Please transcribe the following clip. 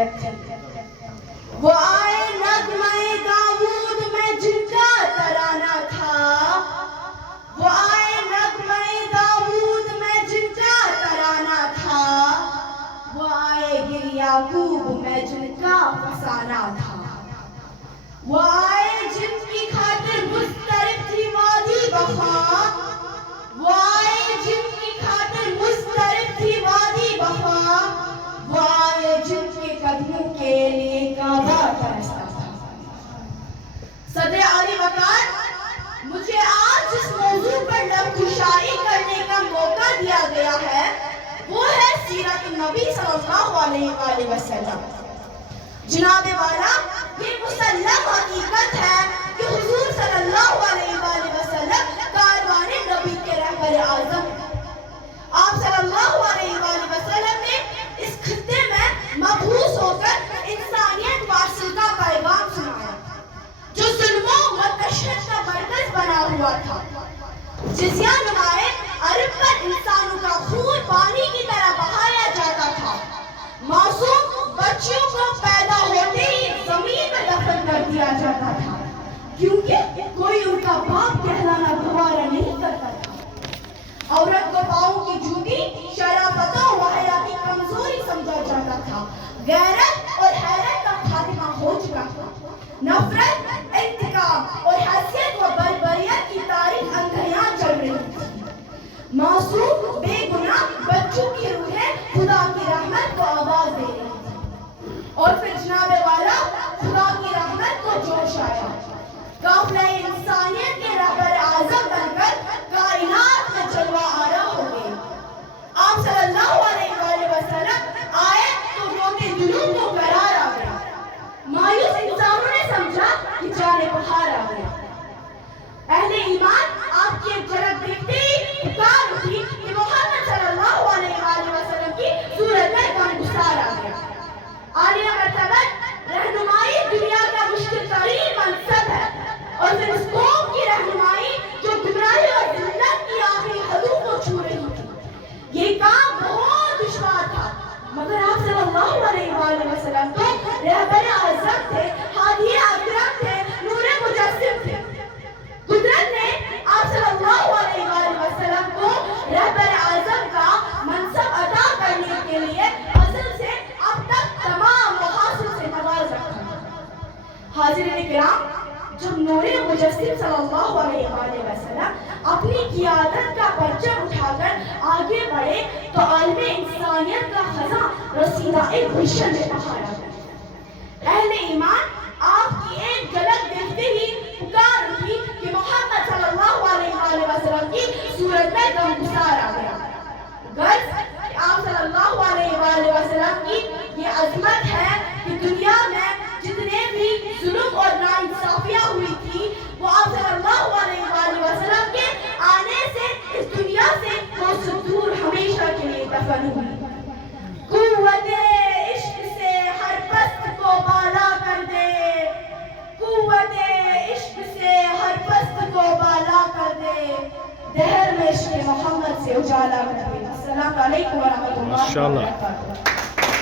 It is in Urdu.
فضیلت تھی۔ وہ آئے نغمۂ داؤد میں جن کا ترانہ تھا، وہ آئے نغمۂ داؤد میں جن کا ترانہ تھا، وہ آئے گر یعقوب میں جن کا فسانہ تھا، وہ آئے جن کی خاطر مضطرب تھی وادی وفا، وہ آئے جن کی خاطر مضطرب تھی وادی وفا، وہ آئے جن کے قدموں کے لیے کعبہ ترستا تھا۔ صدر عالی وقار، مجھے آج جس موضوع پر لب گشائی کرنے کا موقع دیا گیا ہے وہ ہے سیرت النبی صلی اللہ علیہ وآلہ وسلم۔ جناب والا، یہ مسلم حقیقت ہے کہ حضور صلی اللہ علیہ وآلہ وسلم کاروان نبی کے رہبر اعظم ہیں۔ آپ صلی اللہ علیہ وآلہ وسلم نے اس خطے میں مبعوث ہو کر انسانیت واصل کا پیغام سنایا، جو ظلموں و تشدد کا مرکز بنا ہوا تھا۔ جزیہ نمائے عرب پر انسانوں کا خون پانی کی طرح بہایا جاتا تھا۔ معصوم بچیوں کو پیدا ہوتے ہی زمین میں دفن کر دیا جاتا تھا، کیونکہ کوئی ان کا باپ کہلانا گوارا نہیں کرتا تھا۔ عورت کو پاؤں کی جوتی شرافتوں و حیاتی کمزوری سمجھا جاتا تھا۔ غیرت اور حیرت کا خاتمہ ہو چکا تھا۔ نفرت، انتقام اور حیثیت و بربریت کی تاریخ اندھیاں چل رہی تھی۔ معصوم بے گناہ بچوں کی روحیں خدا کی رحمت کو آواز دے رہی تھی، اور پھر جناب والا خدا کی رحمت کو جوش آیا۔ قافلہ انسانیت کے رہبر اعظم بن کر کائنات میں جلوہ آرا ہو گئے۔ آپ صلی اللہ علیہ وآلہ وسلم آئے تو روتے دلوں کو قرار آ گیا۔ مایوس انسانوں نے سمجھا کہ جان بہار آ گیا۔ اہل ایمان آپ کی ایک جھلک دیکھتے ہی پکار اٹھی کہ محمد صلی اللہ علیہ وآلہ وسلم کی صورت میں غمگسار آ گیا۔ عالیہ مرتبت رہنمائی دنیا کا مشکل ترین منصب ہے، اور پھر اس قوم کی رہنمائی جو گمراہی اور ذلت کی آخری حدوں کو چھو رہی تھی۔ یہ کام بہت دشوار تھا، مگر آپ صلی اللہ علیہ وآلہ وسلم تو رہبر اعظم تھے، ہادی اکرم تھے، نور مجسم تھے۔ قدرت نے آپ صلی اللہ علیہ وآلہ وسلم کو رہبر اعظم کا منصب عطا کرنے کے لیے ازل سے اب تک تمام محاسن سے نواز رکھا۔ حاضرین کرام، جب نور مجسم صلی اللہ علیہ وآلہ وسلم اپنی قیادت کا پرچم اٹھا کر آگے بڑھے تو عالم انسانیت کا خزاں رسیدہ گلشن میں بہارا گیا۔ اہل ایمان آپ کی ایک جھلک دیکھتے ہی پکار اٹھی کہ محمد صلی اللہ علیہ وآلہ وسلم کی صورت میں غمگسار آ گیا۔ غرض کہ آپ صلی اللہ علیہ وآلہ وسلم کی یہ عظمت ہے کہ دنیا میں جتنے بھی ظلم اور ناانصافیاں ہوئی تھی وہ آپ صلی اللہ علیہ وآلہ وسلم کے آنے سے اس دنیا سے کوسوں دور ہمیشہ کے لیے دفن ہوئی۔ قوت عشق سے ہر پست کو بالا کر دے، قوت عشق سے ہر پست کو بالا کر دے، دہر میں عشق محمد سے اجالا کر دے۔ السلام علیکم ورحمۃ اللہ وبرکاتہ۔